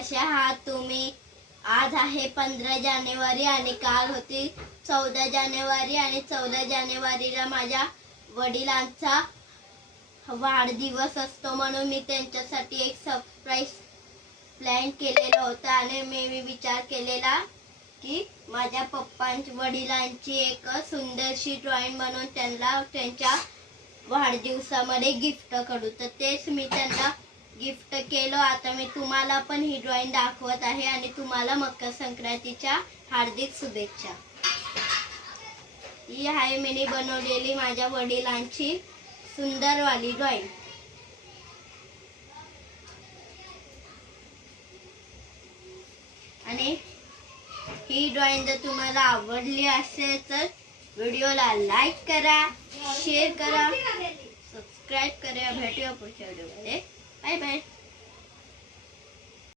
कसे आहात तुम्ही? आज आहे 15 जानेवारी आणि काल होती 14 जानेवारी आणि 14 जानेवारीला माझ्या वडिलांचा वाढदिवस असतो, म्हणून मी त्यांच्यासाठी एक सरप्राईज प्लॅन केलेला होता आणि मी विचार केलेला की माझ्या वडिलांची एक सुंदरशी ड्रॉइंग बनवून त्यांना त्यांच्या वाढदिवसामध्ये गिफ्ट करू. तर तेच मी त्यांना गिफ्ट केलं. आता मी तुम्हाला पण ही ड्रॉइंग दाखवत आहे आणि तुम्हाला मकर संक्रांतीच्या हार्दिक शुभेच्छा. ही आहे मी बनवलेली माझ्या वडिलांची सुंदरवाली ड्रॉइंग. आणि ही ड्रॉइंग जर तुम्हाला आवडली असेल तर व्हिडिओला लाईक करा, शेअर करा, सबस्क्राईब करा. भेटूया पुढच्या व्हिडिओमध्ये. Bye bye.